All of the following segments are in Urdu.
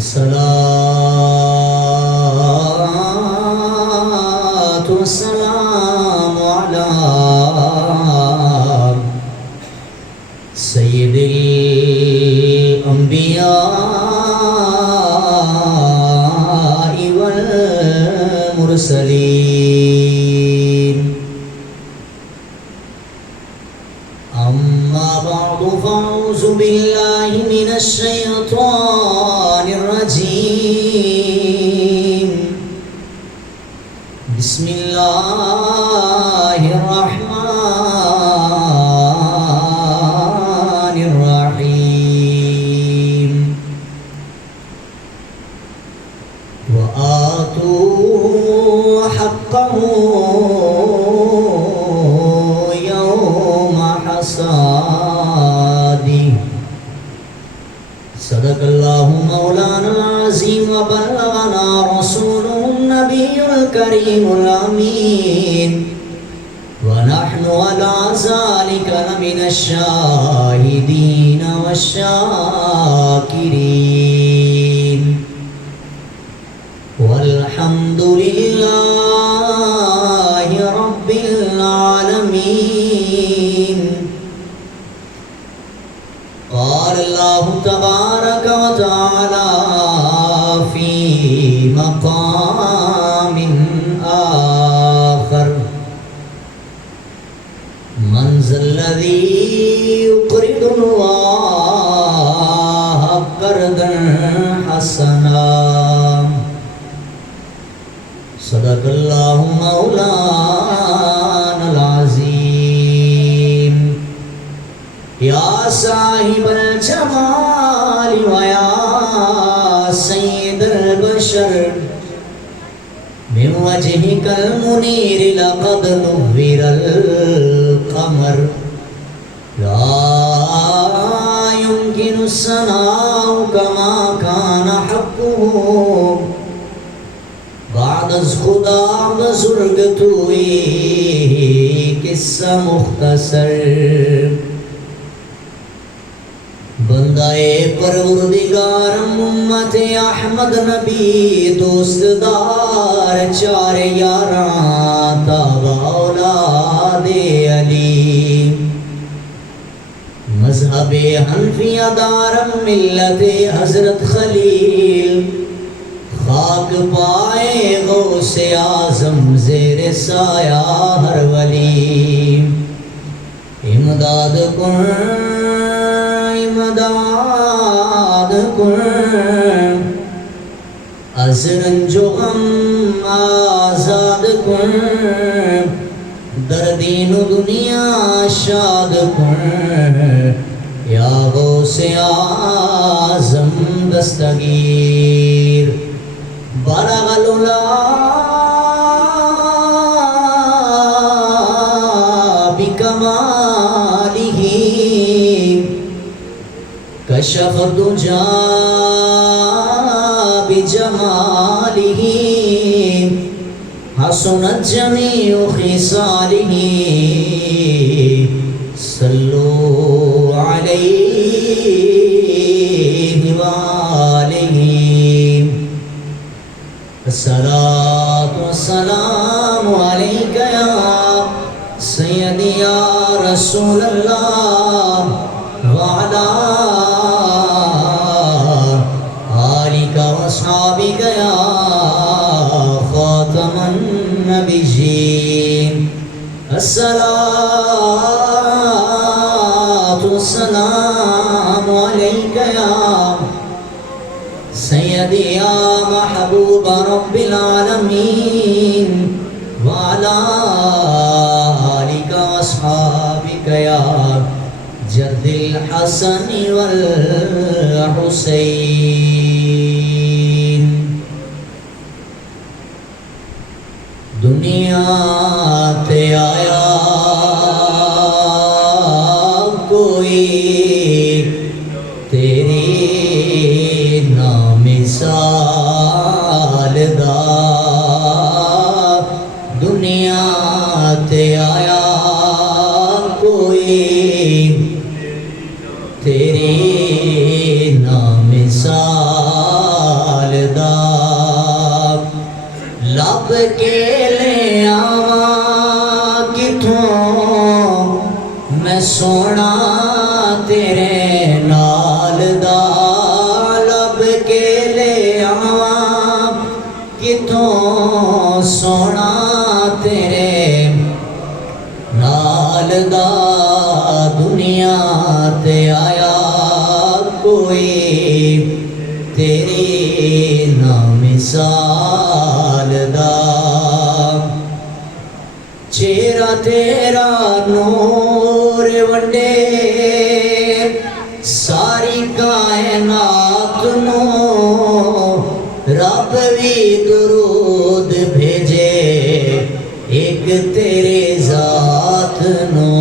والصلاة والسلام على سيد الأنبياء والمرسلين. أما بعد فأعوذ بالله من الشيطان الرجيم. بسم الله الرحمن الرحيم. وآتوا حقه يوم حصاده. صدق الله مولانا العظيم وبلغنا رسوله النبي الكريم الأمين. ونحن على ذلك لمن الشاهدين والشاكرين. والحمد لله رب العالمين. قال الله تبارك وتعالى في مقام آخر: من ذا الذي يقرض الله قرضا حسنا. صدق الله مولانا العظيم. یا صاحب الجمال ویا سید البشر، من وجهك المنير لقد نور القمر. لا يمكن الثناء كما كان حقه. بعد از خدا بزرگ توئی قصہ مختصر. بندہ پروردگارم امت احمد نبی دوست دار چار یاراں تابع اولاد علی. مذہب حنفیہ دارم ملت حضرت خلیل. خاک پائے غوث اعظم زیر سایہ ہر ولی. امداد کن امداد کن، از رنج و غم آزاد کن. در دین و دنیا شاد کن، یا غوث اعظم دستگیر. بلغ العلا بکمالہ، کشف الدجا بجمالہ. حسنت جمیع خصالہ، صلوا علیہ وآلہ. الصلاة والسلام علیک یا سیدی یا رسول اللہ، وعلا آلک واصحابک یا خاتم النبیین. الصلاة والسلام علیک یا سیدی یا محبوب رب العالمین، وعلا آلک واصحابک یا جد الحسن والحسین. دنیا تے آیا کوئی تیری نامثال دا. دنیا تے آیا کوئی تیری نامثال تیرے نال دا لب کے لے آواں کتوں سونا تیرے نال دا دنیا تے آیا کوئی تیری نا مثال دا چہرہ تیرا نور ونڈے ساری کائنات نو رب بھی درود بھیجے ایک تیرے ذات نو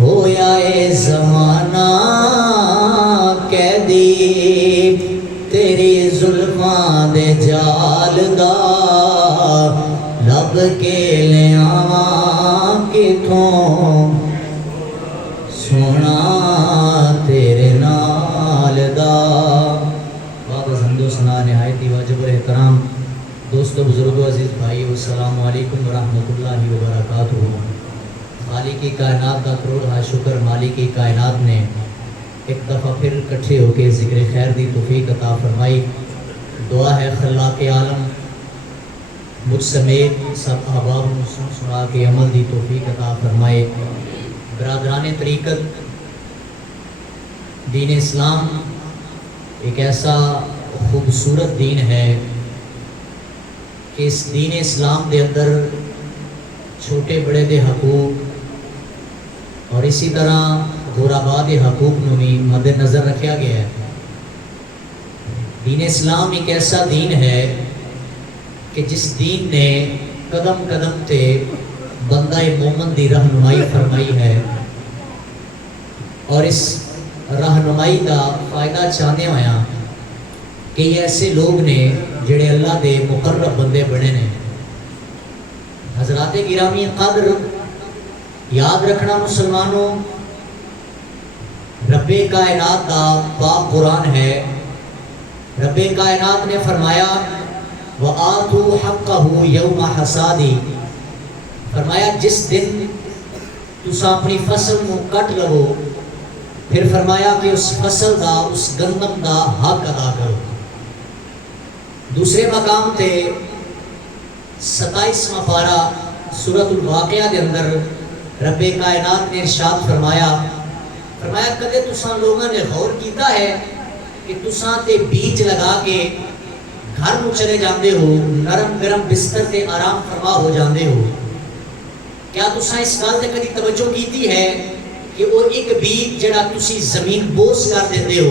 ہویا اے زمانہ قیدی تیری زلفاں دے جال دا لب کے لے آواں کتوں سونا تیرے نال دا۔ بعد از حمد و ثنا نہایت ہی واجب احترام دوستو بزرگو عزیز بھائی السلام علیکم ورحمۃ اللہ وبرکاتہ۔ خالق کی کائنات کا کروڑ ہا شکر مالک کی کائنات نے ایک دفعہ پھر کٹھے ہو کے ذکر خیر دی توفیق عطا فرمائی۔ دعا ہے خلاق عالم مجھ سمیت سب احباب کو سن سنا کے عمل دی توفیق عطا فرمائے۔ برادران طریقت، دین اسلام ایک ایسا خوبصورت دین ہے کہ اس دین اسلام دے اندر چھوٹے بڑے دے حقوق اور اسی طرح غرباء دے حقوق نو بھی مد نظر رکھا گیا ہے۔ دین اسلام ایک ایسا دین ہے کہ جس دین نے قدم قدم تے بندہ مومن دی رہنمائی فرمائی ہے، اور اس رہنمائی دا فائدہ چاہنے ہویا کہ یہ ایسے لوگ نے جڑے اللہ دے مقرب بندے بنے نے۔ حضرات گرامی قدر یاد رکھنا مسلمانوں، رب کائنات دا پاک قرآن ہے۔ رب کائنات نے فرمایا وَآتُوا حَقَّهُ يَوْمَ حَصَادِهِ، فرمایا جس دن تسا اپنی فصل کو کٹ لو، پھر فرمایا کہ اس فصل دا اس گندم دا حق ادا کرو۔ دوسرے مقام تے 27واں پارہ سورۃ الواقعہ دے اندر رب کائنات نے ارشاد فرمایا کدے تساں لوگوں نے غور کیتا ہے کہ تساں تے بیج لگا کے گھر میں چلے جاندے ہو، نرم گرم بستر تے آرام فرما ہو جاندے ہو، کیا تساں اس گل تے کدی توجہ کیتی ہے کہ وہ ایک بیج جڑا تسی زمین بوس کر دیندے ہو،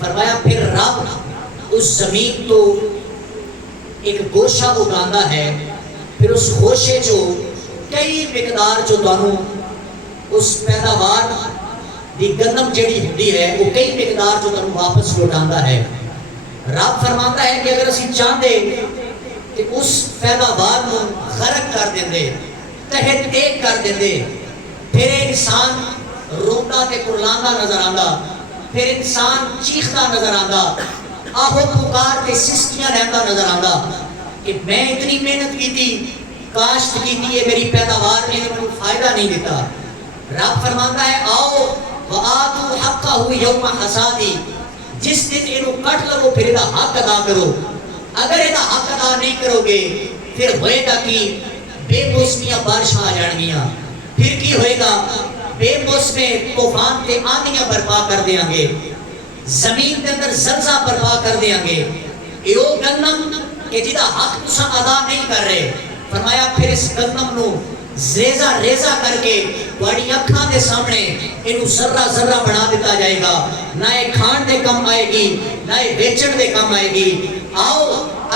فرمایا پھر رب اس زمین تو ایک گوشہ اگاندا ہے، پھر اس گوشے چو کئی مقدار چو تانوں اس پیداوار دی گندم جڑی ہوندی ہے وہ کئی مقدار چو تانوں واپس لوٹاندا ہے۔ رب فرماتا ہے کہ اگر اسی چاہتے کہ اس پیداوار کو غرق کر دیندے، تحت ایک کر دیندے، پھر انسان روتا تے کرلاندہ نظر آندا، پھر انسان چیختا نظر آندا، آہو پکار تے سسکیاں رہتا نظر آندا کہ میں اتنی محنت کی تھی، کاشت کی تھی، یہ میری پیداوار نے مجھے فائدہ نہیں دیتا۔ رب فرماتا ہے آؤ وَآتُوا حَقَّهُ يَوْمَ حَصَادِهِ، جس دن انہوں کٹ لگو پھر یہ حق ادا کرو۔ اگر یہ حق ادا نہیں کرو گے پھر ہوئے گا کہ بے موسمیاں بارشاں آ جان گیاں، پھر کی ہوئے گا بے موسمیں طوفان تے آندیاں برپا کر دیاں گے، زمین کے اندر زلزلہ برپا کر دیاں گے۔ یہ وہ گندم کہ جدا حق تساں ادا نہیں کر رہے، فرمایا پھر اس گندم نو ریزہ ریزہ کر کے بڑی اکھاں دے سامنے انہوں ذرہ ذرہ بنا دیتا جائے گا، نہ یہ کھان دے کم آئے گی نہ یہ بیچن دے کم آئے گی۔ آؤ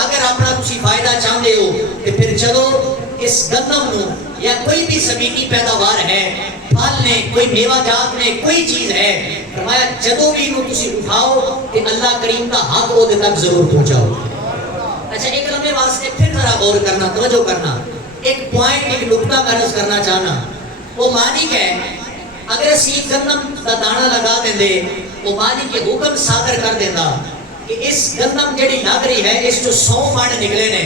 اگر اپنا کسی فائدہ چاہتے ہو تو پھر چلو اس گندم نو یا کوئی بھی زمینی پیداوار ہے، پھل نے کوئی میوہ جات نے کوئی چیز ہے، فرمایا جدو بھی انہوں تسی اٹھاؤ کہ اللہ کریم کا حق وہ دے تک ضرور پہنچاؤ۔ اچھا ایک لمحے واسطے پھر ذرا غور کرنا، توجہ کرنا، ایک پوائنٹ ایک نقطہ عرض کرنا چاہنا، وہ مالک ہے اگر اسی گندم کا دانہ لگا دیں دے، وہ مالک کے حکم صادر کر دینا کہ اس گندم جڑی لگ رہی ہے اس جو 100 مانڈ نکلے نے،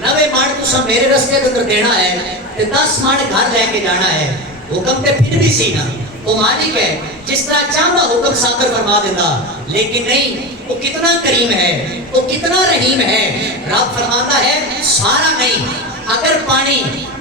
90 مانڈ تو سب میرے رستے کے اندر دینا ہے، 10 مانڈ گھر لے کے جانا ہے، حکم تے پھر بھی سی نا، وہ مالک ہے جس طرح چاہتا حکم صادر فرما دیتا، لیکن نہیں، وہ کتنا کریم ہے، وہ کتنا رحیم ہے۔ رب فرماتا ہے سارا نہیں، اگر پانی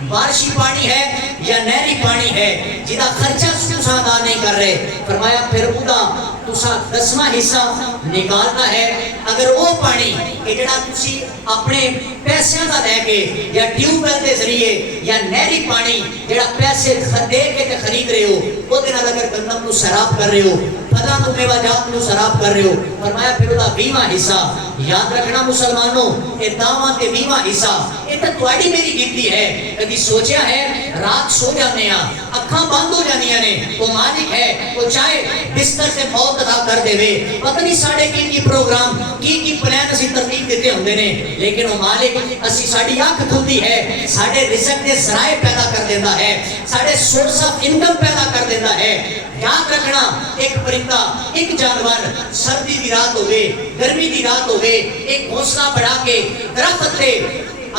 بارشی پانی ہے یا نہری پانی ہے جدا خرچہ تسا ادا نہیں کر رہے، فرمایا پھر ادا تسا 10واں حصہ نکالنا ہے۔ اگر وہ پانی کہ جڑا تسی اپنے پیسے دا لے کے یا ٹیوب ویل دے ذریعے یا نہری پانی جڑا پیسے دے کے تے خرید رہے ہو، وہ دے نال اگر گندم نو سیراب کر رہے ہو، پھلاں تو میوہ جات نو سیراب کر رہے ہو، فرمایا پھر ادا 20واں حصہ یاد رکھنا مسلمانوں، اے داواں تے 20واں حصہ یہ تو تواڈی میری گنتی ہے۔ کبھی سوچیا ہے رات سو جانے ہاں اکھاں بند ہو جانیاں نے، وہ مالک ہے، وہ چاہے بستر سے موت ادا کر دے وے، پتہ نہیں ساڑھے کی پروگرام کی پلان اسی ترتیب دیتے ہوندے نے، لیکن وہ مالک اسی ساڑھی آنکھ کھلتی ہے، ساڑھے رزق کے ذرائع پیدا کر دیتا ہے، ساڑھے سورس آف انکم پیدا کر دیتا ہے۔ یاد رکھنا ایک پرندہ، ایک جانور سردی دی رات ہوئے، گرمی دی رات ہوئے، ایک گھونسلہ بڑھا کے درخت تے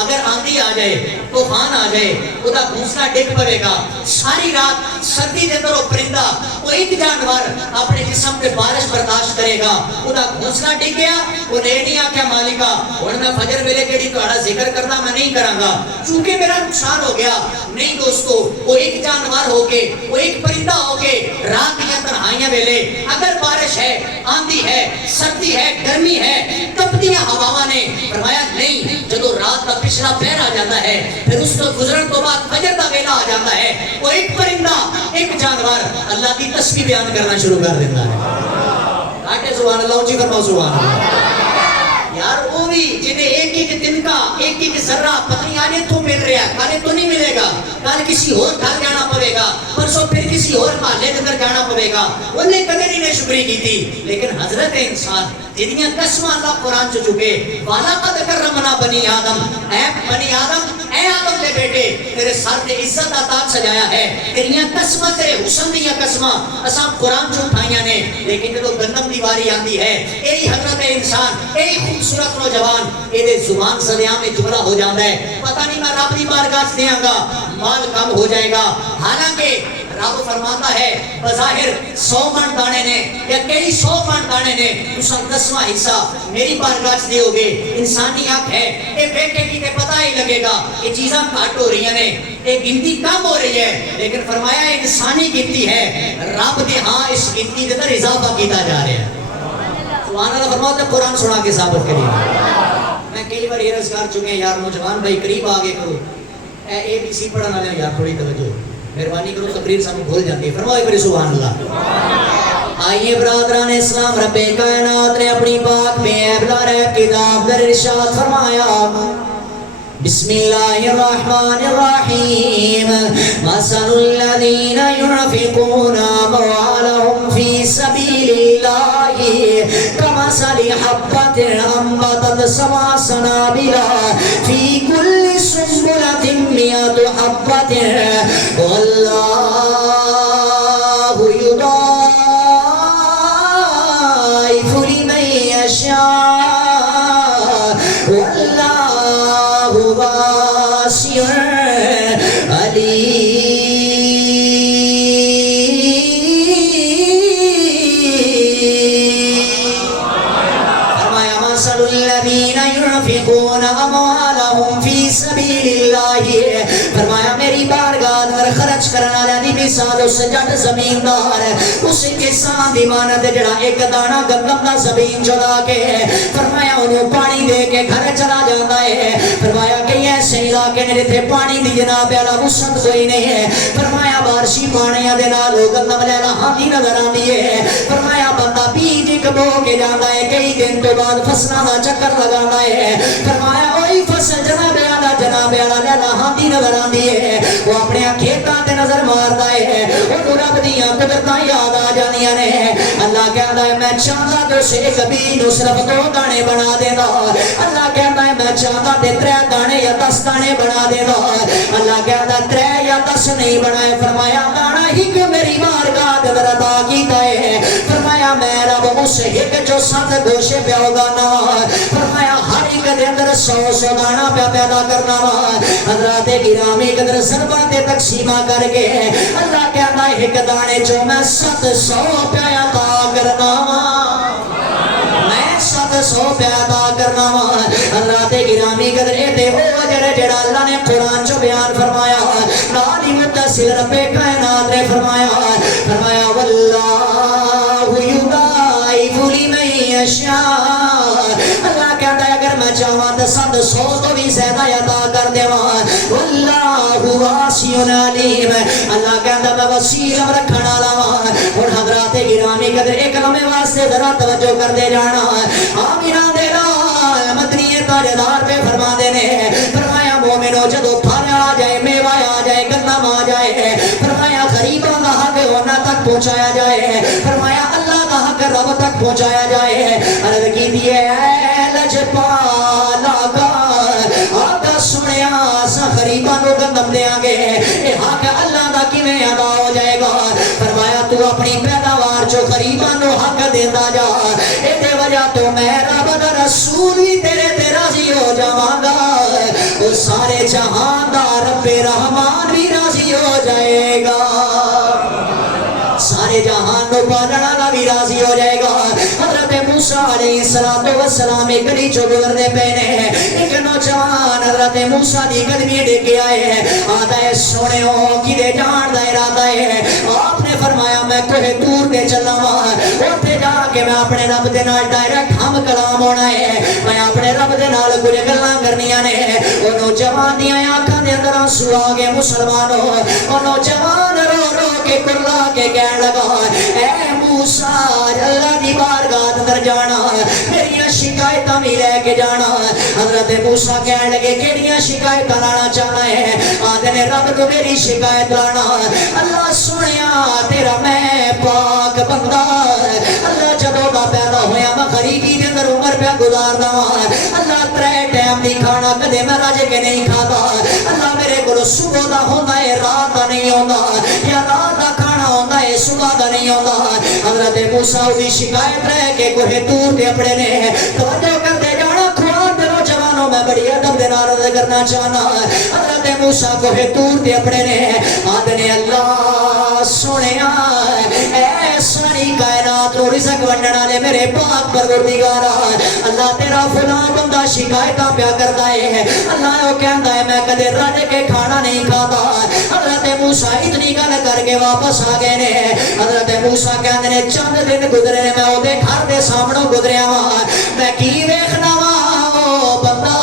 اگر آندھی آ جائے، طوفان آ جائے، وہ دا گھونسلہ ڈگ پڑے گا، ساری رات سردی دے اندر وہ پرندہ، وہ ایک جانور اپنے جسم پہ بارش برداشت کرے گا، وہ دا گھونسلہ ڈگ گیا، وہ نہیں آکیا مالکہ اور میں فجر ویلے جڑی تہاڈا ذکر کرنا میں نہیں کراں گا چونکہ میرا نقصان ہو گیا۔ نہیں دوستو، وہ ایک جانور ہو کے، وہ ایک پرندہ ہو کے رات یا تنہائیاں ویلے اگر بارش ہے، آندھی ہے، سردی ہے، گرمی ہے، تپدیاں ہواواں نے، فرمایا نہیں، جدو رات کا پچھلا پہر آ جاتا ہے پھر اس کو گزرن تو بعد فجر دا ویلا آ جاتا ہے، وہ ایک پرندہ، ایک جانور اللہ کی تسبیح بیان کرنا شروع کر دیتا ہے۔ کاٹے سبحان اللہ، اونچی فرماؤ سبحان اللہ۔ یار وہ بھی جنہیں ایک ایک تنکا، ایک ایک ذرہ پتنی آنے تو مل رہا ہے، کالے تو نہیں ملے گا، کال کسی اور گھر جانا پڑے گا، پرسوں پھر کسی اور محلے کے اندر جانا پڑے گا، انہیں کبھی نہیں شکری کی تھی۔ لیکن حضرت انسان جنیاں قسمہ اللہ قرآن سے چکے، وَلَقَدْ كَرَّمْنَا بَنِي آدم، اے بنی آدم، اے آدم دے بیٹے، تیرے سر تے عزت دا تاج سجایا ہے، تیریاں قسمہ تیرے حسن دیاں قسمہ اساں قرآن سے اٹھائیاں نے، لیکن جدو گندم دی واری آتی ہے، ایہی حضرت انسان، ایہی خوبصورت نوجوان، ایدے زبان صدیاں میں جملہ ہو جاندہ ہے، پتہ نہیں میں رب دی بارگاہ دے آنگا، مال کم ہو جائے گا، حالانکہ رب فرماتا ہے بظاہر 100 من دانے نے یا کئی 100 من دانے نے تساں 10واں حصہ میری بارگاہ دے ہوگے۔ انسانی حق ہے، یہ بیٹے کی تے پتہ ہی لگے گا یہ چیزاں کٹ ہو رہی ہیں، یہ گنتی کم ہو رہی ہے، لیکن فرمایا انسانی گنتی ہے، رب دے ہاں اس گنتی دے اندر اضافہ کیتا جا رہا ہے۔ سبحان اللہ فرماتا ہے قرآن سنا کے ثابت کریے۔ میں کئی بار یہ رض کر چکے ہیں یار نوجوان بھائی قریب آگے کرو، اے بی سی پڑھنا لیں یار تھوڑی توجہ مہربانی کرو، تقریر سامنے بھول جاتی ہے، فرمائے بڑی سبحان اللہ۔ آئیے برادران اسلام، رب کائنات نے اپنی پاک میں ابلا ریب کتاب در ارشاد فرمایا، بسم اللہ الرحمن الرحیم، مثل الذین ينفقون اموالهم فی سبیل اللہ کمثل حبۃ انبتت سبع سنابل فی کل سنبلۃ مئۃ حبۃ واللہ یضاعف لمن یشاء واللہ واسع علیم۔ فرمایا مثل الذین ينفقون اموالهم فی سبیل اللہ، فرمایا میری بارگاہ اندر خرچ کرنا لینی مثال اس جٹ زمیندار اس کسان دی مانت جڑا ایک دانا گندم دا زمین چلا کے فرمایا انہوں پانی دے کے گھر چلا جاتا ہے۔ فرمایا کئی ایسے علاقے نے جتھے پانی دی جناب والا وسعت کوئی نہیں ہے، فرمایا بارشی پانیاں دے نال گندم لینا ہاندی نظر آندی ہے۔ فرمایا بندہ بیج ایک بو کے جاتا ہے، کئی دن تو بعد فصلاں دا چکر لگانا ہے، فرمایا وہی فصل جناب والا لینا ہاندی نظر آندی ہے، وہ اپنے کھیتاں تے نظر مارتا ہے، وہ رب دیاں قدرتاں یاد آ جانیاں نے۔ اللہ کہندا ہے میں چاہتا تو سے کبھی نو صرف 2 دانے بنا دینا، اللہ کہندا ہے میں چاہتا تے 3 دانے یا 10 دانے بنا دینا، اللہ کہندا 3 یا 10 نہیں بنائے، فرمایا دانا ہی کہ میری بارگاہ دے اندر عطا کیتا ہے، فرمایا میں رب اس ایک جو 7 گوشے پہ اگانا، فرمایا ہر دے اندر 100 دانا پیا پیدا کرنا وا حضرات گرامی قدر ضرباں تے تقسیمہ کر کے اللہ کہندا ہے ایک دانے چوں میں 700 پیا عطا کرنا وا 700 پیدا کرنا وا حضرات گرامی قدر اے تے او اجر جڑا اللہ نے قرآن چ بیان فرمایا نال ہی متصل رب کائنات نے فرمایا واللہ یضاعف لمن یشاء اللہ کہتا ہے اگر میں چاہواں تے 700 تو بھی زیادہ عطا کر دیواں واللہ واسع علیم اللہ کہتا میں وسیع رکھن والا وا اور حضرات گرامی قدر ایک لمحے واسطے ذرا توجہ کر دے جانا آمینہ دے نال مدنی تاجدار پہ فرما دینے فرمایا مومنو جدو پھل آ جائے میوہ آ جائے گندم آ جائے فرمایا غریباں کا حق انہاں تک پہنچایا جائے فرمایا اللہ کا حق رب تک پہنچایا جائے عرض کی دیئے اے لجپالا کا آقا سنیا سا غریباں کو گندم دے آگے اے حق اللہ دا کیویں ادا ہو جائے گا فرمایا تو اپنی پیداوار جو غریباں کو حق دیندا جا اے دے وجہ تو میں رب دا رسول ہی تیرے تے راضی ہو جاواں گا وہ سارے جہان دا رب رحمان بھی راضی ہو جائے گا سارے جہان نو پالن والا بھی راضی ہو جائے گا حضرت موسیٰ علیہ السلام ایک گلی چو گزرنے پہ نے ایک نوجوان حضرت موسیٰ دی قدمی ڈیکے آئے آتا ہے سونے ہو کدے جان دا ارادہ ہے آپ نے فرمایا میں کوہ دور دے چلنا وہاں اٹھے جا کے میں اپنے رب دے نال ڈائریکٹ ہم کلام ہونا ہے میں اپنے رب دے نال کچھ گلاں کرنیاں نے وہ نوجوان دیاں آنکھاں دے اندر آنسو آ گئے مسلمانوں وہ نوجوان رو رو کے کرلا کے کہنے لگا اے موسیٰ اللہ دی بارگاہ اندر جانا میری شکایتاں بھی لے کے جانا حضرت موسیٰ کہنے لگے کیڑیاں شکایتاں لانا چاہنا ہے آدھے نے رب تو میری شکایت لانا اللہ سنیا تیرا میں پاک بندہ اللہ جدو دا پیدا ہویا میں غریبی دے اندر عمر پہ گزاردا اللہ ترے ٹائم دی کھانا کدے میں رج کے نہیں کھاتا اللہ میرے کو صبح دا ہوندا ہے رات دا نہیں ہوندا یا رات دا کھانا ہوندا ہے صبح دا نہیں ہوندا حضرت موسیٰ دی شکایت رہ کے کوہ دور دے اپنے نے توجہ کر دے جانا قرآن دے نوجوانوں میں بڑی ادب دے نال عرض کرنا چاہنا حضرت موسیٰ کوہ دور دے اپنے نے آدھنے اللہ سنیا اے ساری کائنات رو رزق ونڈن والے میرے پاک پروردگارا اللہ تیرا فلاں بندہ شکایتاں پیا کردا ہے اللہ وہ کہندا ہے میں کدے رج کے کھانا نہیں کھاتا حضرت موسیٰ اتنی گل کر کے واپس آ گئے نے حضرت موسیٰ کہندے نے چند دن گزرے نے میں او دے گھر دے سامنے گزریا وا میں کی ویکھنا وا او بندہ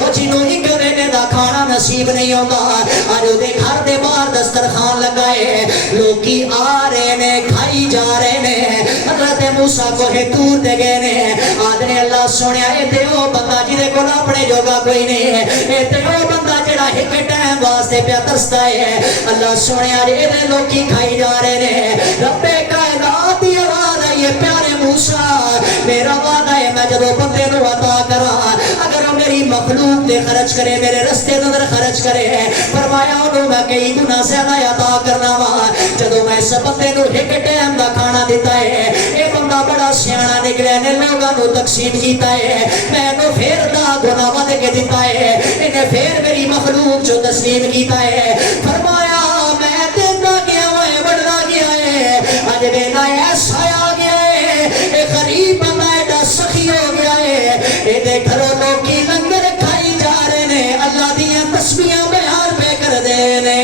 او جنوں ایک ویلے دا کھانا نصیب نہیں ہوندا اج او دے گھر دے باہر دسترخوان لگائے لوکی آ رہے نے کھائی جا رہے نے حضرت موسیٰ کو دور دے گئے نے آدھنے اللہ سنیا اے تے او بندہ جدے کو اپنے جوگا کوئی نہیں ہے اے تے او بندہ جڑا ایک ٹائم واسطے پیا ترستا ہے اللہ سنیا اے دے لوکی کھائی جا رہے نے رب کائنات دی آواز آئی ہے پیارے موسیٰ میرا وعدہ ہے میں جدو بندے نو عطا کراں اگر وہ میری مخلوق دے خرچ کرے میرے رستے اندر خرچ کرے فرمایا انہوں میں کئی گناہ زیادہ عطا کرنا وا جدو میں اس بندے نو ایک ٹائم دا کھانا دیتا ہے اے بندہ بڑا سیاںا نکلے نے لوگاں نو تقسیم کیتا ہے میں نو پھر دا گناہ ود کے دیتا ہے انہیں پھر میری مخلوق جو تسلیم کیتا ہے فرمایا میں دیتا گیا ہے بڑھنا گیا ہے اج ویلا ایسا آ گیا ہے اے غریب بندہ ایڈا سخی ہو گیا ہے اے دے گھروں لوکی لنگر کھائی جا رہے نے اللہ دیاں تسبیحاں بیان پہ کر دے نے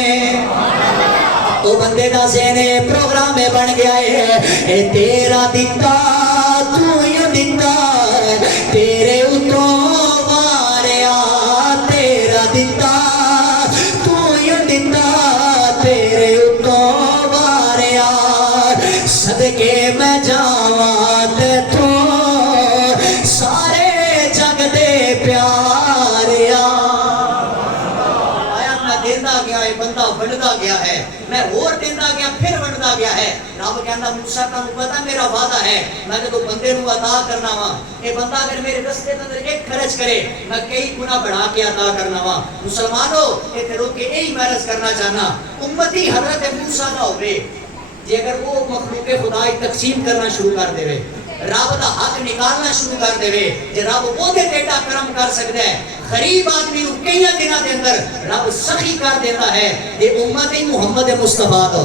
تو بندے دا ذہنے پروگرام بن گیا ہے اے تیرا دیتا تو یوں دیتا تیرے اتوں واریا تیرا دیتا تو یوں دیتا تیرے اتوں واریا صدقے میں جاواں تے تو سارے جگ دے پیاریا گیا ہے بندہ بڑھتا گیا ہے میں اور دیتا گیا پھر بڑھتا گیا ہے رب کہندا موسیٰ کا پتہ میرا وعدہ ہے میں جب بندے نو عطا کرنا وا اے بندہ اگر میرے رستے اندر ایک خرچ کرے میں کئی گنا بڑھا کے عطا کرنا وا مسلمانوں اے تے روک کے یہی عرض کرنا چاہنا امتی حضرت موسیٰ نہ ہوے جے اگر وہ مخلوق خدا تقسیم کرنا شروع کر دے رب دا حق نکالنا شروع کر دے جے رب وہ دے ٹیٹا کرم کر سکتا ہے غریب آدمی نو کئی دنوں دے اندر رب سخی کر دیتا ہے یہ امت محمد مصطفیٰ دا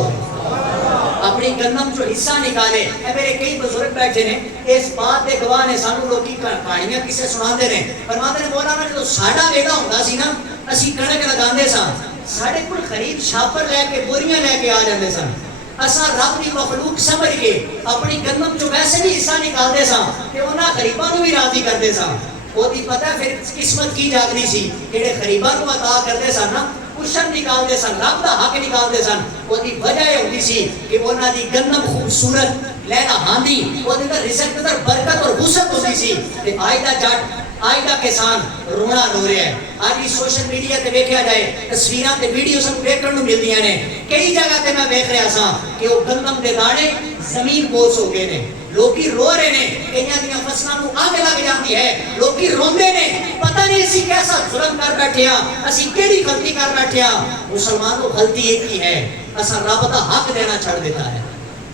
اپنی گندم جو حصہ نکالے اے میرے کئی بزرگ بیٹھے نے اس بات دے گواہ نے سانو لوکی کہانیاں کسے سناندے نے فرماندے نے مولانا جو ساڈا ویلا ہوندا سی نا اسی کڑک لگاندے ساں ساڈے کول خرید شاپر لے کے بوریاں لے کے آ جاندے سن اساں رب دی مخلوق سمجھ کے اپنی گندم جو ویسے بھی حصہ نکالدے ساں تے انہاں غریباں نوں بھی راضی کردے ساں وہ دی پتہ پھر قسمت کی جاگنی سی جڑے غریباں نوں عطا کردے سن نا کشن نکالدے سن رب دا حق نکالدے سن وہ دی وجہ یہ ہوندی سی کہ انہاں دی گندم خوبصورت لینا ہاندی وہ دے اندر رزق اندر برکت اور وسعت ہوندی سی تے آج دا جٹ آج دا کسان رونا رو رہا ہے آج بھی سوشل میڈیا تے دیکھا جائے تصویراں تے ویڈیو سب دیکھن نوں ملدیاں نے کئی جگہ تے میں دیکھ رہا سا کہ وہ گندم دے دانے زمین بوس ہو گئے نے لوکی رو رہے نے کئیاں دیاں فصلاں نوں آگ لگ جاندی ہے لوکی روندے نے پتہ نہیں اسی کیسا ظلم کر بیٹھے ہاں اسی کیڑی غلطی کر بیٹھے ہاں مسلمانوں غلطی ایک ہی ہے اساں رب دا حق دینا چھڑ دیتا ہے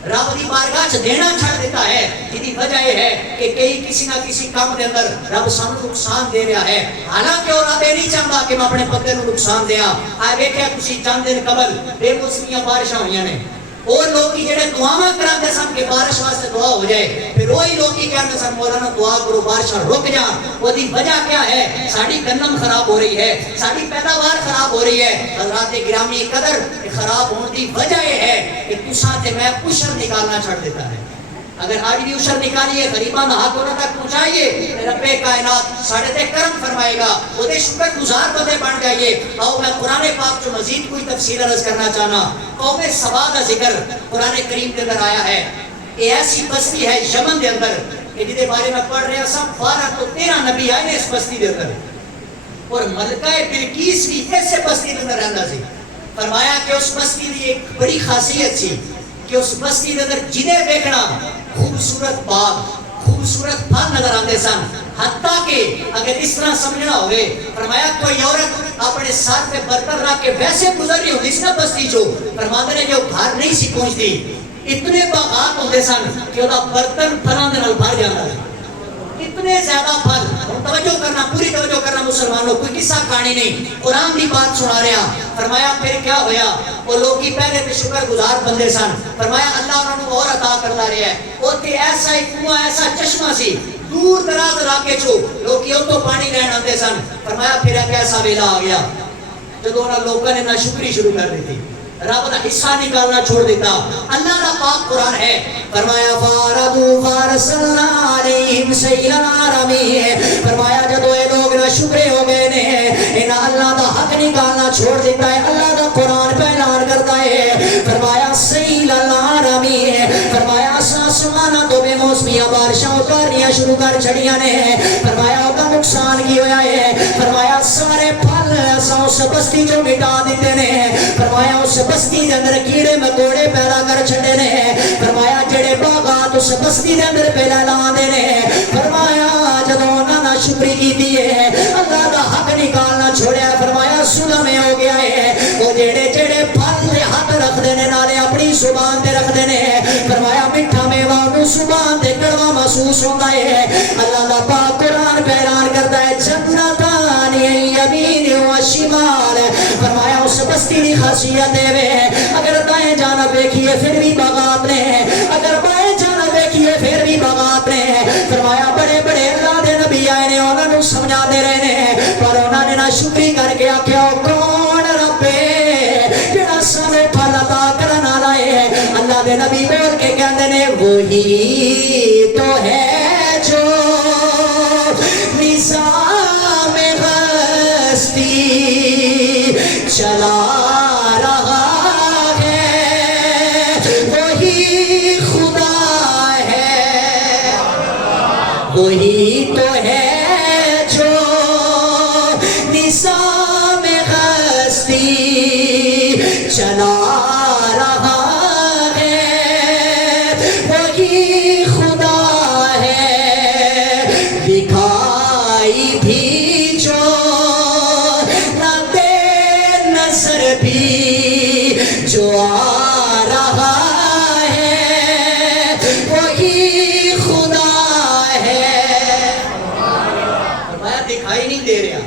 رب دی بارگاہ چ دینا چھڑ دیتا ہے جدی وجہ یہ ہے کہ کئی کسی نہ کسی کام دے اندر رب سانو نقصان دے رہا ہے حالانکہ وہ رب یہ نہیں چاہتا کہ میں اپنے بندے نو نقصان دیاں آ بیٹھے کسی چند دن قبل بے موسمیاں بارشاں ہوئیاں نے اور لوگ جڑے دعاواں کراندے سن کہ بارش واسطے دعا ہو جائے پھر وہی لوگ کہندے سن مولانا دعا کرو بارشاں رک جان وہ دی وجہ کیا ہے ساڈی گندم خراب ہو رہی ہے ساڈی پیداوار خراب ہو رہی ہے حضرات گرامی قدر خراب ہونے دی وجہ یہ ہے کہ تساں تے میں عشر نکالنا چھڑ دیتا ہے اگر آج بھی عشر نکالیے غریباں دا حق انہاں تک پہنچائیے رب کائنات ساڈے تے کرم فرمائے گا وہ دے شکر گزار بندے بن جائیے آؤ میں قرآن پاک جو مزید کوئی تفصیل عرض کرنا چاہنا قوم سبا دا ذکر قرآن کریم کے اندر آیا ہے یہ ایسی بستی ہے یمن دے اندر کہ جدے بارے میں پڑھ رہے ہیں سب 12 تو 13 نبی آئے نے اس بستی دے اندر اور ملکہ بلقیس بھی ایسے بستی دے اندر رہندا سی فرمایا کہ اس بستی دی ایک بڑی خاصیت سی کہ اس بستی دے اندر جنہیں دیکھنا خوبصورت باغ خوبصورت پھل نظر آتے سن حتیٰ کہ اگر اس طرح سمجھنا ہوئے فرمایا کوئی عورت اپنے ساتھ پہ برتن رکھ کے ویسے گزر رہی ہوتی سی نا بستی جو فرماتے ہیں کہ وہ گھر نہیں سی پہنچتی اتنے باغات ہوتے سن کہ وہ برتن پھلاں دے نال بھر جاتا تھا اتنے زیادہ پھل توجہ کرنا پوری توجہ کرنا مسلمانوں کوئی قصہ کہانی نہیں قرآن دی بات سنا رہا فرمایا پھر کیا ہویا وہ لوگ کی پہلے تے شکر گزار بندے سن فرمایا اللہ انہوں نے اور عطا کرتا رہا ہے اوتھے ایسا ہی کنواں ایسا چشمہ سی دور دراز علاقے چو لوگ کی تو پانی لین آتے سن فرمایا پھر ایک ایسا ویلا آ گیا جدوں انہاں لوگوں نے ناشکری شروع کر دی تھی رب دا حصہ نکالنا چھوڑ دیتا اللہ دا پاک قرآن ہے فرمایا فاردو فارسلنا علیہم سیل العارمی فرمایا جدو اے لوگ نہ شکرے ہو گئے نے انہاں اللہ دا حق نکالنا چھوڑ دیتا ہے اللہ دا قرآن پہ اعلان کرتا ہے فرمایا سیل العارمی فرمایا آسمانہ تو بے موسمیاں بارشاں اتارنیاں شروع کر چھڑیاں نے فرمایا اوہ نقصان کی ہویا ہے فرمایا سارے پھل ایسا اس بستی جو مٹا دیتے نے فرمایا اس بستی دے اندر کیڑے مکوڑے پیدا کر چھڑے نے فرمایا جڑے باغات اس بستی دے اندر پہلا لا دے نے فرمایا جدوں انہاں نہ شکری کیتی ہے اللہ دا حق نکالنا چھوڑیا فرمایا ظلم ہو گیا ہے وہ جڑے جڑے پھل دے ہاتھ رکھ دے نے نالے اپنی زبان تے رکھ دے نے فرمایا میٹھا میوہ نو زبان تے کڑوا محسوس ہوندا ہے اللہ دا پاک قرآن پہ اعلان کرتا ہے جنتان یمین و شمال فرمایا اس بستی دی خاصیت ہے اگر دائیں جانب دیکھیے پھر بھی باغات نے اگر بائیں جانب دیکھیے پھر بھی باغات نے فرمایا بڑے بڑے اللہ دے نبی آئے نے انہوں نے سمجھا دے رہے نے پر انہوں نے نہ شکری کر کے آکھیا کون رب ہے جڑا سارے پھل عطا کرن والا ہے اللہ دے نبی بول کے کہندے نے وہی تو ہے جو نظام ہستی چلا وہی تو ہے جو نظام ہستی چلا رہا ہے وہی خدا ہے دکھائی بھی جو نہ دے نظر بھی جو آ رہا ہے وہی خدا نہیں دے رہا,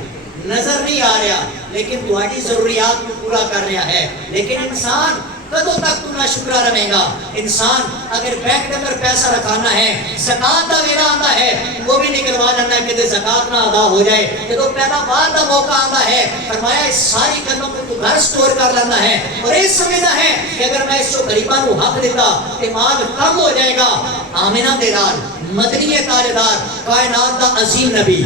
نظر نہیں آ رہا, لیکن تمہاری ضروریات کو پورا کر رہا ہے. لیکن انسان کدوں تک تو نہ شکرا رہے گا. انسان اگر بینک میں پیسہ رکھانا ہے, زکات کا ویلا آتا ہے, وہ بھی نکلوا لینا ہے کہ زکات نہ ادا ہو جائے. جب پیداوار کا موقع آتا ہے, فرمایا اس ساری گلوں کو تو گھر سٹور کر لینا ہے, اور یہ سمجھنا ہے کہ اگر میں اس کو غریباں کو حق دیتا کہ مال کم ہو جائے گا. آمنہ دے لال, مدنی تاجدار, کائنات دا عظیم نبی,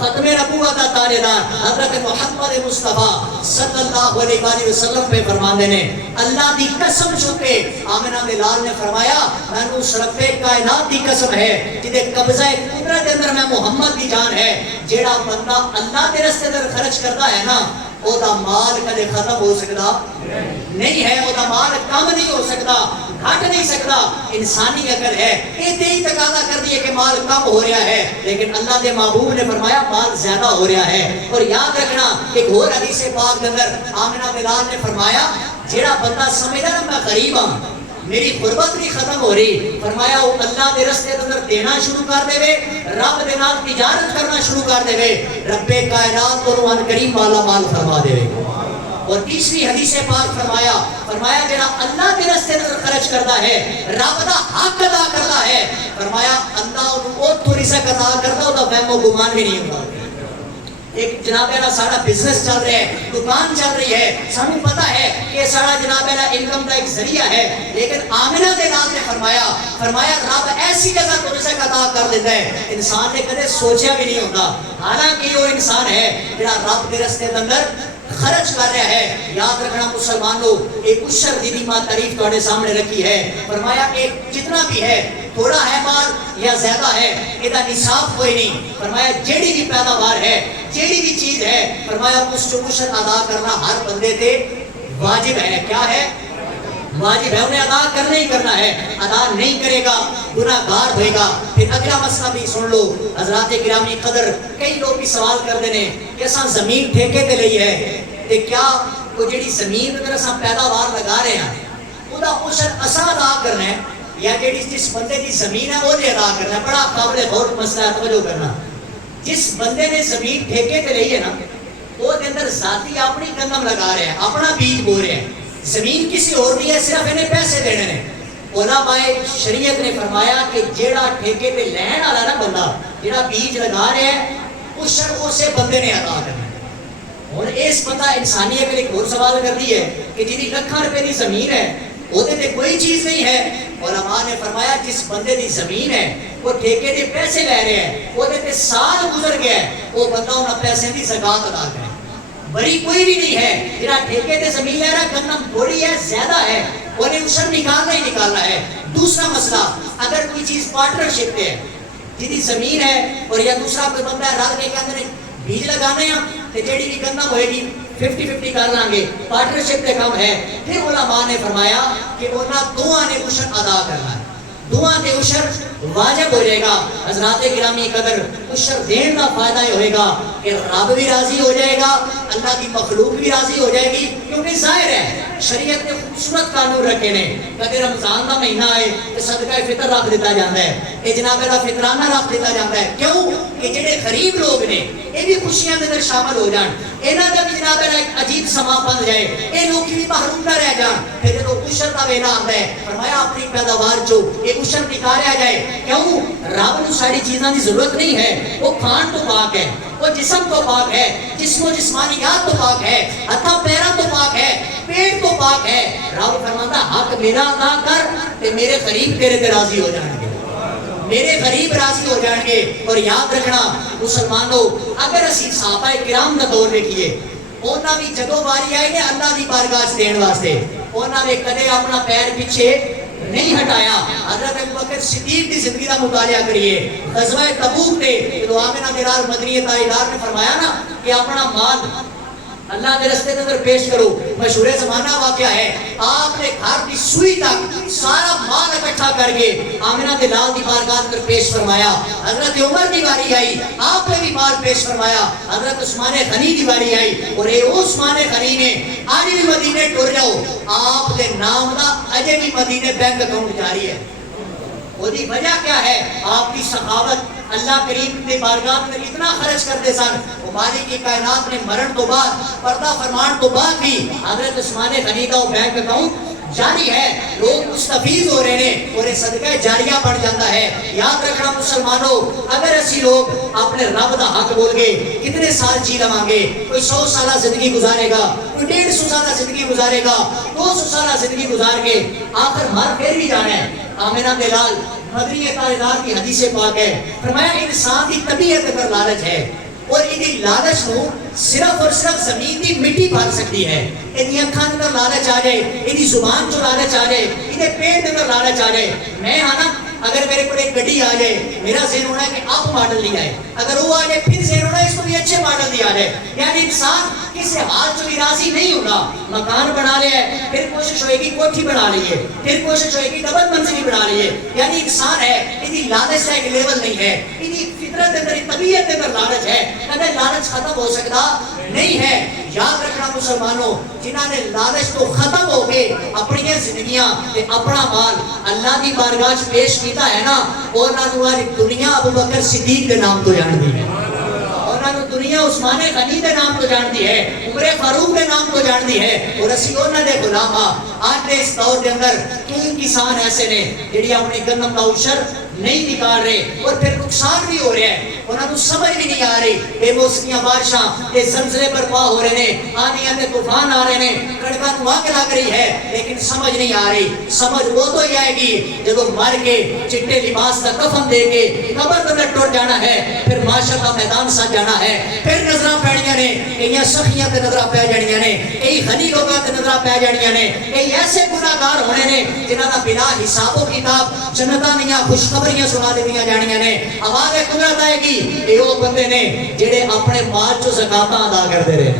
ختم نبوت کا تاجدار حضرت محمد مصطفیٰ صلی اللہ علیہ وآلہ وسلم پہ فرماندے نے, اللہ دی قسم چھوٹے آمنہ بلال نے فرمایا میں نے اس رب کائنات دی قسم ہے جدے قبضہ قدرت اندر میں محمد دی جان ہے, جیڑا بندہ اللہ دے راستے اندر خرچ کرتا ہے نا, او دا مال کدے ختم ہو سکتا نہیں ہے, او دا مال کم نہیں ہو سکتا, گھٹ نہیں سکتا. انسانی عقل ہے یہ تیئی تقاضا کر دیئے کہ مال کم ہو رہا ہے, لیکن اللہ دے محبوب نے فرمایا مال زیادہ ہو رہا ہے. اور یاد رکھنا ایک اور حدیث پاک کے اندر آمنہ بلال نے فرمایا جیڑا بندہ سمجھا نا میں غریب ہوں, میری غربت نہیں ختم ہو رہی, فرمایا وہ اللہ دے راستے اندر دینا شروع کر دے وے, رب دے نال تجارت کرنا شروع کر دے وے, رب کائنات کو روحان کریم مالا مال فرما دے وے. اور تیسری حدیث پاک فرمایا جڑا اللہ کے راستے اندر خرچ کرتا ہے, رب دا حق ادا کرتا ہے, فرمایا اللہ انہوں او تو رزق عطا کرتا, او دا وہم و گمان بھی نہیں ہوتا. ایک جناب اعلیٰ سارا بزنس چل رہا ہے, دکان چل رہی ہے, سانو پتا ہے کہ سارا جناب اعلیٰ انکم کا ایک ذریعہ ہے, لیکن آمنہ دے لال نے فرمایا رب ایسی جگہ تو رزق عطا کر دیتا ہے انسان نے کدے سوچا بھی نہیں ہوتا. حالانکہ وہ انسان ہے جڑا رب کے راستے اندر خرچ کر رہا ہے. یاد رکھنا مسلمانوں, ایک عشر دی بھی ماں تعریف تواڈے سامنے رکھی ہے, فرمایا ایک جتنا بھی ہے, تھوڑا ہے مال یا زیادہ ہے, یہ نصاب کوئی نہیں, فرمایا جیڑی بھی پیداوار ہے, جیڑی بھی چیز ہے, فرمایا اس کو عشر ادا کرنا ہر بندے تے واجب ہے. کیا ہے؟ واجب ہے, انہیں ادا کرنا ہی کرنا ہے. ادا نہیں کرے گا گناہگار ہوئے گا. پھر اگلا مسئلہ بھی سن لو حضرات گرامی قدر, کئی لوگ بھی سوال کر دینے کہ اساں زمین ٹھیکے تے لئی ہے, تے کیا وہ جڑی زمین اگر اساں پیداوار لگا رہے ہیں او دا عشر اساں ادا کرنا ہے, یا جڑی جس بندے دی زمین ہے وہ دے ادا کرنا ہے؟ بڑا قابل غور مسئلہ ہے, توجہ کرنا. جس بندے نے زمین ٹھیکے تے لئی ہے نا, وہ دے اندر ذاتی اپنی گندم لگا رہے ہیں, اپنا بیج بو رہے ہیں, زمین کسی اور نہیں ہے, صرف انہیں پیسے دینے ہیں. علماء شریعت نے فرمایا کہ جیڑا ٹھیکے پہ لین والا نا بندہ, جیڑا بیج لگا رہے ہیں, عشر اسے بندے نے ادا کرنا ہے. اور اس پتہ انسانی اگر ایک اور سوال کر دی ہے کہ جی لکھاں روپے دی زمین ہے, وہ دے کوئی چیز نہیں ہے, علماء نے فرمایا جس بندے دی زمین ہے وہ ٹھیکے دے پیسے لے رہے ہیں, وہ دے سال گزر گیا ہے, وہ بندہ انہاں پیسے دی زکات ادا کرے. بڑی کوئی بھی نہیں ہے جنہاں ٹھیکے دے زمین لے رہا, گندم تھوڑی ہے زیادہ ہے, انہیں عشر نکالنا ہی نکالنا ہے. دوسرا مسئلہ, اگر کوئی چیز پارٹنرشپ پہ ہے, جدی زمین ہے اور یا دوسرا کوئی بندہ ہے, رل کے کہتے ہیں بیج لگانے ہیں, تو جیڑی بھی گندم ہوئے گی 50-50 کر لیں گے, پارٹنرشپ پہ کم ہے. پھر علماء نے فرمایا کہ انہاں دعا نے عشر ادا کرنا ہے, دعا دے عشر واجب ہو جائے گا. حضرات گرامی قدر, عشر دین کا فائدہ یہ ہوئے گا کہ رب بھی راضی ہو جائے گا, اللہ کی مخلوق بھی راضی ہو جائے گی, کیونکہ ظاہر ہے شریعت نے خوبصورت قانون رکھے نے. کدے رمضان کا مہینہ آئے تو صدقہ فطر رکھ دیتا جاتا ہے, یہ جناب کا فطرانہ رکھ دیتا جاتا ہے. کیوں کہ جڑے غریب لوگ نے یہ بھی خوشیاں کے اندر شامل ہو جان, انہاں دا بھی جناب ایک عجیب سما بن جائے, یہ لوگ بھی محروم نہ رہ جان. پھر جب عشر کا ویلا آتا ہے, فرمایا اپنی پیداوار جو ایک عشر نکالیا جائے. کیوں؟ رب نو ساری چیزاں کی ضرورت نہیں ہے, وہ کھان تو پاک ہے, وہ جسم تو پاک ہے, جسم و جسمانیات تو پاک ہے, ہتھاں پیراں تو پاک ہے, پیٹ تو پاک ہے. رب فرماتا حق میرا ادا کر تے میرے غریب تیرے تے راضی ہو جائیں گے, میرے غریب راضی ہو جائیں گے. اور یاد رکھنا مسلمانوں, اگر اسی صحابہ کرام کا دور دیکھیے, انہاں بھی جدوں واری آئی نے اللہ دی بارگاہ دین واسطے, انہاں نے کدے اپنا پیر پیچھے نہیں ہٹایا. حضرت ابوبکر صدیق کی زندگی کا مطالعہ کریے, غزوہ تبوک تے جو آمنہ بلال مدنی تاجدار نے فرمایا نا کہ اپنا مال اللہ کے راستے کے اندر پیش کرو. مشہور زمانہ واقعہ ہے, آپ نے گھر کی سوئی تک سارا مال اکٹھا کر کے آمنہ بلال دی بارگاہ اندر پیش فرمایا. حضرت عمر کی باری آئی, آپ نے بھی مال پیش فرمایا. حضرت عثمان غنی کی باری آئی, اور اے عثمان غنی نے آج بھی مدینے ٹر جاؤ, آپ کے نام دا اجے بھی مدینے بینک اکاؤنٹ جاری ہے. وہ دی وجہ کیا ہے؟ آپ کی سخاوت, اللہ کریم نے بارگاہ میں اتنا خرچ کرتے سن، وہ مالک کی کائنات نے مرن تو بعد پردہ فرمان تو بعد بھی حضرت عثمان غنی کا وہ بینک اکاؤنٹ جاری ہے، لوگ مستفیض ہو رہے ہیں اور یہ صدقہ جاریہ بڑھ جاتا ہے۔ یاد رکھنا مسلمانوں، اگر اسی لوگ اپنے رب دا حق بول گے کتنے سال جی لواں گے؟ کوئی 100 سالہ زندگی گزارے گا، کوئی 150 سالہ زندگی گزارے گا، 200 سالہ زندگی گزار کے آخر مر پھر بھی جانا ہے۔ آمنہ بلال مدنی تاجدار کی حدیث پاک ہے، فرمایا انسان کی طبیعت پر لالچ ہے اور یہ لالچ نو صرف اور صرف زمین کی مٹی بھر سکتی ہے۔ یہ اکھاں اندر لالچ آ جائے، یہ زبان چ لالچ آ جائے، یہ پیٹ اندر لالچ آ جائے، میں ہاں نا اگر میرے کو ایک گڈی آ جائے میرا ذہن ہونا ہے کہ اب ماڈل لیا ہے، اگر وہ آ جائے پھر ذہن ہونا ہے اس کو بھی اچھے ماڈل دیا جائے۔ یعنی انسان کسی حال جو بھی راضی نہیں ہوگا۔ مکان بنا لیا ہے پھر کوشش ہوئے گی کوٹھی بنا لیے، پھر کوشش ہوئے گی ڈبل منزلی بنا لیے۔ یعنی انسان ہے یہ لالچ کا ایک لیول نہیں ہے، یہ فطرت اندر طبیعت اندر لالچ ہے، کبھی لالچ ختم ہو سکتا نہیں ہے۔ یاد رکھنا مسلمانوں، جنہاں نے لالچ تو ختم ہو کے اپنی زندگیاں تے اپنا مال اللہ دی بارگاہ وچ پیش کیتا ہے نا، انہاں نوں دنیا ابو بکر صدیق دے نام تو جاندی ہے، انہاں نوں دنیا عثمان غنی دے نام تو جاندی ہے، عمر فاروق دے نام تو جاندی ہے، اور اسی انہاں دے غلام ہاں۔ آج دے اس دور دے اندر کئی کسان ایسے نے جڑی اپنی گندم دا عشر نہیں نکال رہے اور پھر نقصان بھی ہو رہا ہے، انہاں کو سمجھ بھی نہیں آ رہی۔ بے موسمیاں بارشاں، یہ زلزلے برپا ہو رہے ہیں، آندھیاں تے طوفان آ رہے ہیں، کڑکاں نوں آگ لگ رہی ہے، لیکن سمجھ نہیں آ رہی۔ سمجھ وہ تو ہی آئے گی جدوں مر کے چٹے لباس کا کفن دے کے قبر اندر ٹر جانا ہے، پھر معاشر کا میدان سج جانا ہے، پھر نظراں پیڑیاں نے، کئی سخیاں تے نظراں پہ جانیاں نے، کئی غنی لوگاں تے نظراں پہ جانیاں نے، کئی ایسے گناہگار ہونے نے جنہاں دا بلا حساب و کتاب جنتاں دیاں خوشخبریاں سنا دیاں جانیاں نے۔ آواز قدرت آئے گی، یہ وہ بندے نے جڑے اپنے مال چو زکاتاں ادا کرتے رہے،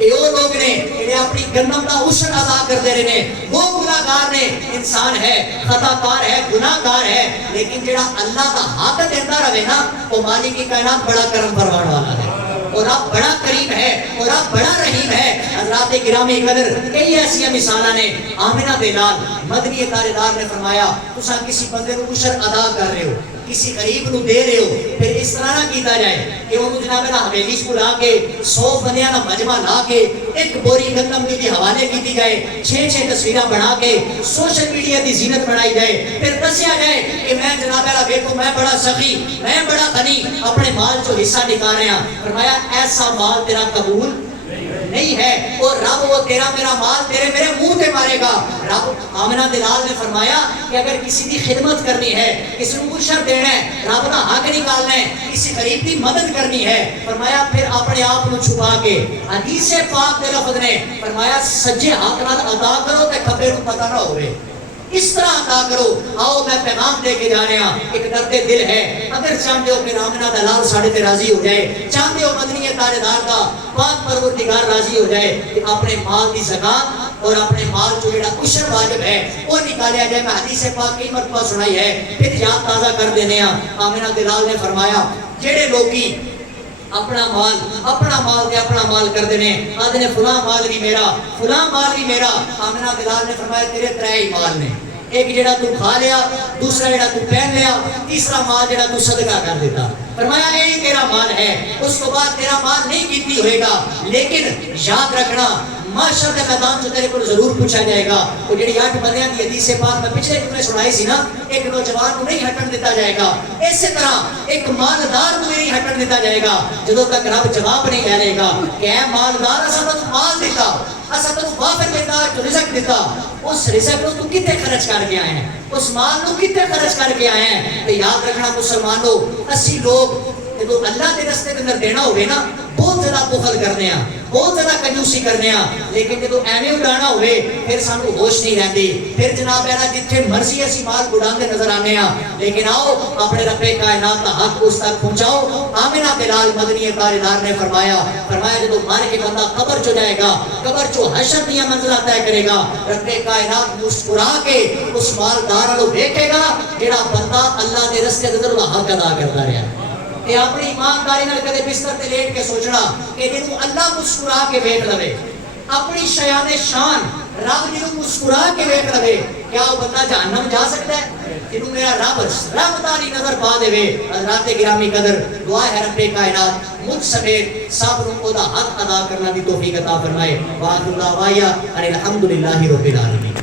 یہ وہ لوگ نے جڑے اپنی گندم دا عشر ادا کرتے رہے، وہ گناہگار نے۔ انسان ہے، خطا کار ہے، گناہگار ہے، لیکن جڑا اللہ کا حق دیتا رہے نا، وہ مالک کی کائنات بڑا کرم فرمان والا ہے، اور آپ بڑا کریم ہے، اور آپ بڑا رحیم ہے۔ حضرات گرامی قدر کئی ایسی مثالیں نے۔ آمنہ بلال مدنی تاجدار نے فرمایا تساں کسی بندے کو عشر ادا کر رہے ہو، کسی غریب نو دے رہے ہو، پھر اس طرح نہ کیتا جائے کہ وہ جناب نا حویلی کو لا کے 100 بندیاں نا مجمع لا کے ایک بوری گندم دی حوالے کیتی جائے، 6 تصویراں بنا کے سوشل میڈیا دی زینت بنائی جائے، پھر دسیا جائے کہ میں جناب نا دیکھو میں بڑا سخی، میں بڑا غنی، اپنے مال جو حصہ نکال رہا۔ فرمایا ایسا مال تیرا قبول نہیں ہے، اور رب وہ تیرا میرا مال تیرے میرے منہ تے مارے گا۔ رب آمنہ بلال نے فرمایا کہ اگر کسی کی خدمت کرنی ہے، کسی کو عشر دینا ہے، رب کا حق نکالنا ہے، کسی غریب کی مدد کرنی ہے، فرمایا پھر اپنے آپ کو چھپا کے حدیث پاک دے لفظ نے فرمایا سجے ہاتھ نال ادا کرو تے کھبے نوں پتہ نہ ہوے، اس طرح ادا کرو۔ آؤ میں پیغام دے کے جا رہا ہوں، ایک درد دل ہے، اگر چاہتے ہو کہ آمنہ بلال ساڑھے تے راضی ہو جائے، چاہتے ہو مدنی تاجدار کا پاک پروردگار راضی ہو جائے، کہ اپنے مال دی زکات اور اپنے مال جو جڑا عشر واجب ہے وہ نکالیا جائے۔ میں حدیث پاک کئی مرتبہ سنائی ہے، پھر یاد تازہ کر دینے ہیں۔ آمنہ بلال نے فرمایا جڑے لوگی اپنا مال دے اپنا مال کر دینے، آدھے نے فلاں مال بھی میرا، فلاں مال بھی میرا۔ آمنہ بلال نے فرمایا تیرے 3 ہی مال نے، ایک جڑا تو کھا لیا، دوسرا جڑا تو پہن لیا، تیسرا مال جڑا تو صدقہ کر دیتا۔ فرمایا یہی تیرا مال ہے، اس کو بعد تیرا مال نہیں گنتی ہوئے گا، لیکن یاد رکھنا معاشر کے میدان جو تیرے کو ضرور پوچھا جائے گا۔ وہ جڑی 8 بندیاں دی حدیث پاک میں پچھلے جملے سنائی سی نا، ایک نوجوان کو نہیں ہٹن دیتا جائے گا، اسی طرح ایک مالدار کو نہیں ہٹن دیتا جائے گا جدوں تک رب جواب نہیں لے لے گا کہ اے مالدار اساں تو مال دیتا، اساں تو وافر مقدار جو رزق دیتا، اس رزق کو تو کتے خرچ کر کے آئے ہیں، اس مال کو کتے خرچ کر کے آئے ہیں۔ تو یاد رکھنا مسلمانوں، اسی لوگ جدوں اللہ کے رستے کے اندر دینا ہوئے نا بہت زیادہ بخل کرنے ہیں، بہت زیادہ کنجوسی کرنے ہیں، لیکن جدوں ایویں اڑانا ہوئے پھر سانو ہوش نہیں رہندی، پھر جناب ہے نا جتھے مرضی اسی مال اڑاندے نظر آنے ہیں۔ لیکن آؤ اپنے رب کائنات کا حق اس تک پہنچاؤ۔ آمنہ بلال مدنی تاجدار نے فرمایا جدوں مر کے بندہ قبر چ جائے گا، قبر چ حشر دیا منزلہ طے کرے گا، رب کائنات مسکرا کے اس مالدار کو دیکھے گا جڑا بندہ اللہ کے رستے کے اندر حق ادا کرتا رہا۔ کہ اپنی ایمانداری نال کدے بستر تے لیٹ کے سوچنا کہ جدوں اللہ مسکرا کے ویکھ لوے، اپنی شیان شان رب جنوں مسکرا کے ویکھ لوے کیا وہ بندہ جہنم جا سکتا ہے؟ جنوں میرا رب تاری نظر پا دے وے. حضرات گرامی قدر دعا ہے رب کائنات مجھ سمیت سب کو دا حق ادا کرنا دی توفیق عطا فرمائے. وآخر دعوایا الحمدللہ رب العالمین.